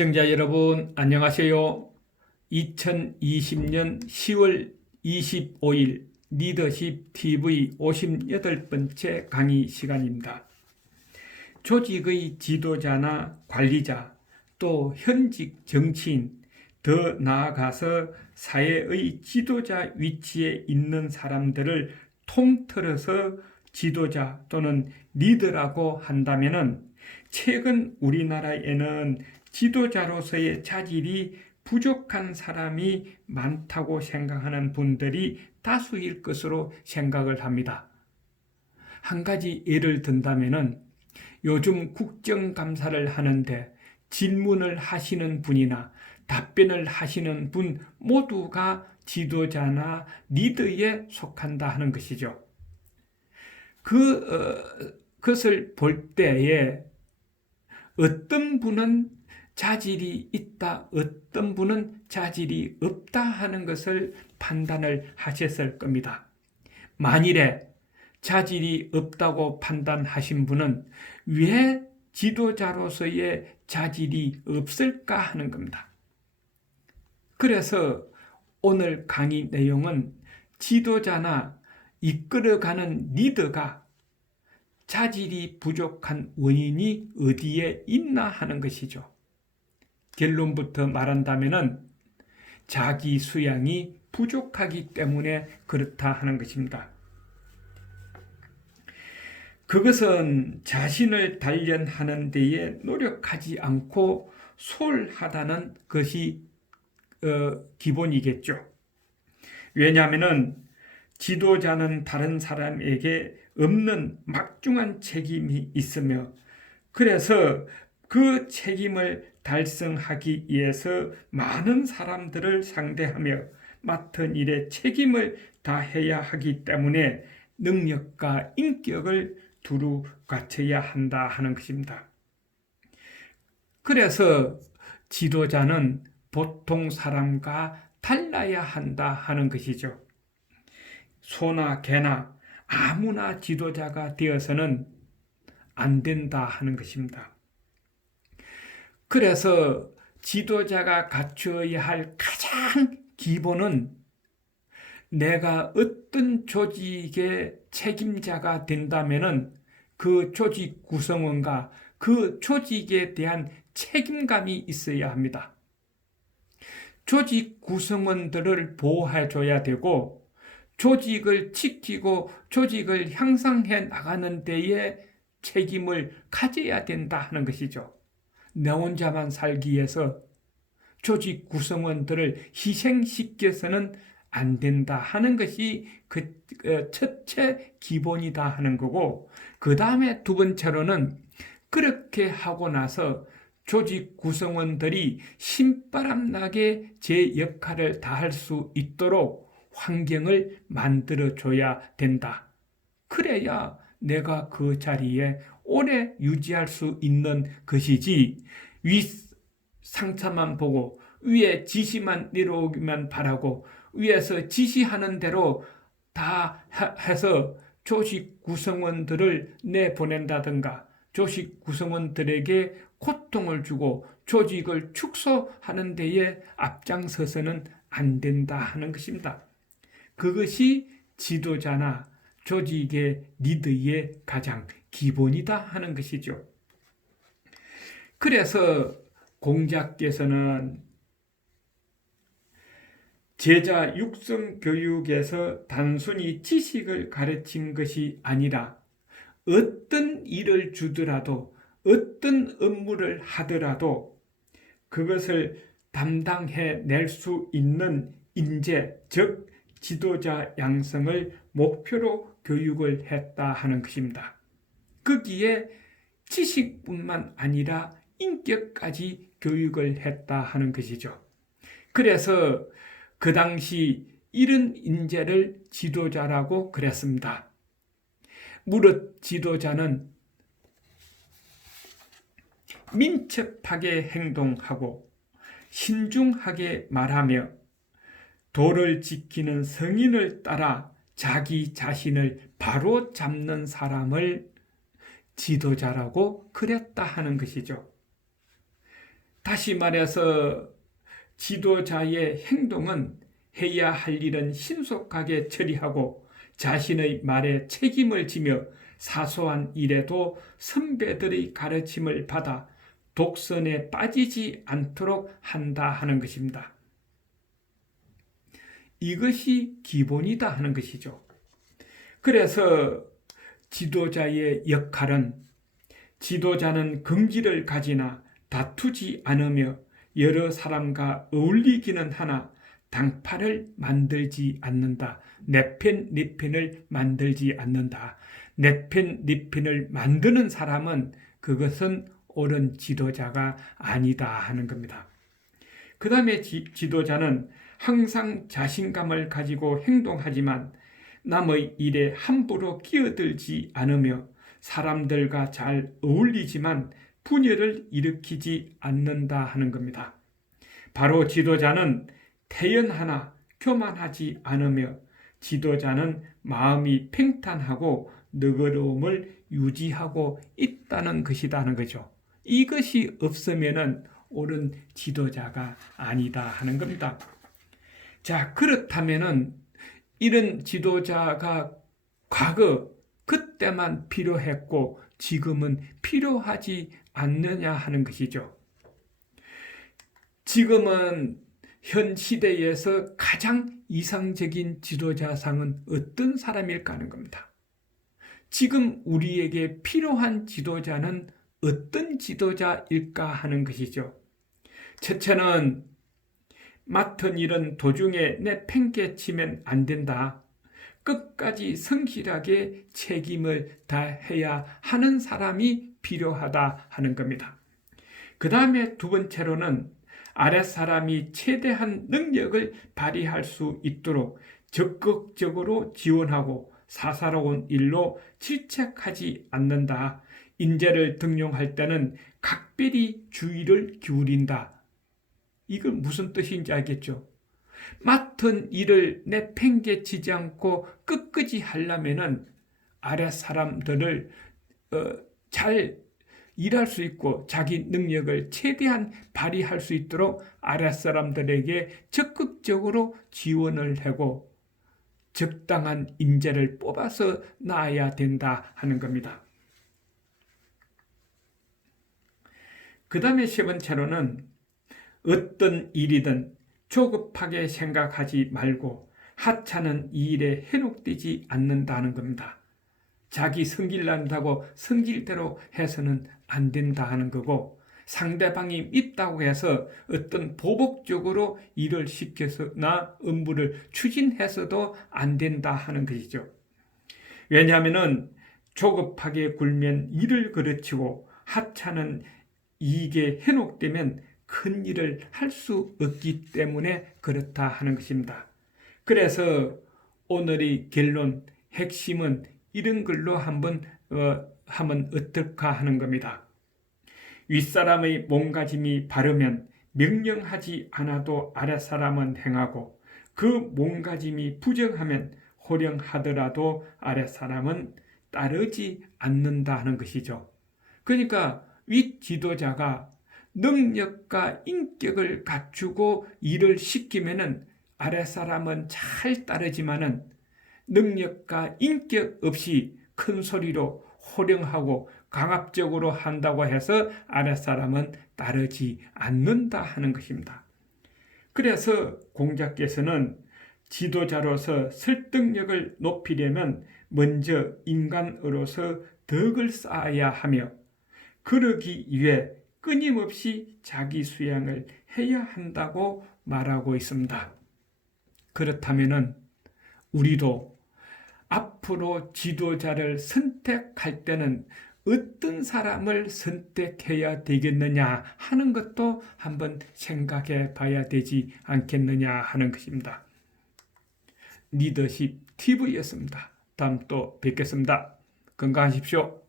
시청자 여러분, 안녕하세요. 2020년 10월 25일 리더십 TV 58번째 강의 시간입니다. 조직의 지도자나 관리자, 또 현직 정치인, 더 나아가서 사회의 지도자 위치에 있는 사람들을 통틀어서 지도자 또는 리더라고 한다면은 최근 우리나라에는 지도자로서의 자질이 부족한 사람이 많다고 생각하는 분들이 다수일 것으로 생각을 합니다. 한 가지 예를 든다면은 요즘 국정감사를 하는데 질문을 하시는 분이나 답변을 하시는 분 모두가 지도자나 리더에 속한다 하는 것이죠. 그것을 볼 때에 어떤 분은 자질이 있다, 어떤 분은 자질이 없다 하는 것을 판단을 하셨을 겁니다. 만일에 자질이 없다고 판단하신 분은 왜 지도자로서의 자질이 없을까 하는 겁니다. 그래서 오늘 강의 내용은 지도자나 이끌어가는 리더가 자질이 부족한 원인이 어디에 있나 하는 것이죠. 결론부터 말한다면 자기 수양이 부족하기 때문에 그렇다 하는 것입니다. 그것은 자신을 단련하는 데에 노력하지 않고 소홀하다는 것이 기본이겠죠. 왜냐하면 지도자는 다른 사람에게 없는 막중한 책임이 있으며, 그래서 그 책임을 달성하기 위해서 많은 사람들을 상대하며 맡은 일에 책임을 다해야 하기 때문에 능력과 인격을 두루 갖춰야 한다 하는 것입니다. 그래서 지도자는 보통 사람과 달라야 한다 하는 것이죠. 소나 개나 아무나 지도자가 되어서는 안 된다 하는 것입니다. 그래서 지도자가 갖추어야 할 가장 기본은 내가 어떤 조직의 책임자가 된다면은 그 조직 구성원과 그 조직에 대한 책임감이 있어야 합니다. 조직 구성원들을 보호해줘야 되고, 조직을 지키고 조직을 향상해 나가는 데에 책임을 가져야 된다 하는 것이죠. 내 혼자만 살기 위해서 조직 구성원들을 희생시켜서는 안 된다 하는 것이 첫째 기본이다 하는 거고, 그 다음에 두 번째로는 그렇게 하고 나서 조직 구성원들이 신바람 나게 제 역할을 다할 수 있도록 환경을 만들어줘야 된다. 그래야 내가 그 자리에 오래 유지할 수 있는 것이지, 위 상차만 보고 위에 지시만 내려오기만 바라고 위에서 지시하는 대로 다 해서 조직 구성원들을 내보낸다든가 조직 구성원들에게 고통을 주고 조직을 축소하는 데에 앞장서서는 안 된다 하는 것입니다. 그것이 지도자나 조직의 리더의 가장 기본이다 하는 것이죠. 그래서 공자께서는 제자 육성 교육에서 단순히 지식을 가르친 것이 아니라 어떤 일을 주더라도 어떤 업무를 하더라도 그것을 담당해 낼 수 있는 인재, 즉 지도자 양성을 목표로 교육을 했다 하는 것입니다. 거기에 지식뿐만 아니라 인격까지 교육을 했다 하는 것이죠. 그래서 그 당시 이런 인재를 지도자라고 그랬습니다. 무릇 지도자는 민첩하게 행동하고 신중하게 말하며 도를 지키는 성인을 따라 자기 자신을 바로 잡는 사람을 지도자라고 그랬다 하는 것이죠. 다시 말해서 지도자의 행동은 해야 할 일은 신속하게 처리하고 자신의 말에 책임을 지며 사소한 일에도 선배들의 가르침을 받아 독선에 빠지지 않도록 한다 하는 것입니다. 이것이 기본이다 하는 것이죠. 그래서 지도자의 역할은 지도자는 긍지를 가지나 다투지 않으며 여러 사람과 어울리기는 하나 당파를 만들지 않는다. 내 편, 네 편을 만들지 않는다. 내 편, 네 편을 만드는 사람은 그것은 옳은 지도자가 아니다 하는 겁니다. 그 다음에 지도자는 항상 자신감을 가지고 행동하지만 남의 일에 함부로 끼어들지 않으며 사람들과 잘 어울리지만 분열을 일으키지 않는다 하는 겁니다. 바로 지도자는 태연하나 교만하지 않으며 지도자는 마음이 평탄하고 너그러움을 유지하고 있다는 것이라는 거죠. 이것이 없으면은 옳은 지도자가 아니다 하는 겁니다. 자, 그렇다면은 이런 지도자가 과거 그때만 필요했고 지금은 필요하지 않느냐 하는 것이죠. 지금은 현 시대에서 가장 이상적인 지도자상은 어떤 사람일까 하는 겁니다. 지금 우리에게 필요한 지도자는 어떤 지도자일까 하는 것이죠. 첫째는 맡은 일은 도중에 내팽개치면 안 된다. 끝까지 성실하게 책임을 다해야 하는 사람이 필요하다 하는 겁니다. 그 다음에 두 번째로는 아랫사람이 최대한 능력을 발휘할 수 있도록 적극적으로 지원하고 사사로운 일로 질책하지 않는다. 인재를 등용할 때는 각별히 주의를 기울인다. 이건 무슨 뜻인지 알겠죠? 맡은 일을 내팽개치지 않고 끝까지 하려면은 아랫사람들을 잘 일할 수 있고 자기 능력을 최대한 발휘할 수 있도록 아랫사람들에게 적극적으로 지원을 하고 적당한 인재를 뽑아서 놔야 된다 하는 겁니다. 그 다음에 세 번째로는 어떤 일이든 조급하게 생각하지 말고 하찮은 이 일에 현혹되지 않는다는 겁니다. 자기 성질 난다고 성질대로 해서는 안 된다 하는 거고 상대방이 있다고 해서 어떤 보복적으로 일을 시켜서나 업무를 추진해서도 안 된다 하는 것이죠. 왜냐하면 조급하게 굴면 일을 그르치고 하찮은 이익에 현혹되면 큰 일을 할 수 없기 때문에 그렇다 하는 것입니다. 그래서 오늘의 결론, 핵심은 이런 걸로 한번 하면 어떨까 하는 겁니다. 윗사람의 몸가짐이 바르면 명령하지 않아도 아랫사람은 행하고 그 몸가짐이 부정하면 호령하더라도 아랫사람은 따르지 않는다 하는 것이죠. 그러니까 윗지도자가 능력과 인격을 갖추고 일을 시키면은 아랫사람은 잘 따르지만은 능력과 인격 없이 큰 소리로 호령하고 강압적으로 한다고 해서 아랫사람은 따르지 않는다 하는 것입니다. 그래서 공자께서는 지도자로서 설득력을 높이려면 먼저 인간으로서 덕을 쌓아야 하며 그러기 위해 끊임없이 자기 수양을 해야 한다고 말하고 있습니다. 그렇다면 우리도 앞으로 지도자를 선택할 때는 어떤 사람을 선택해야 되겠느냐 하는 것도 한번 생각해 봐야 되지 않겠느냐 하는 것입니다. 리더십 TV였습니다. 다음 또 뵙겠습니다. 건강하십시오.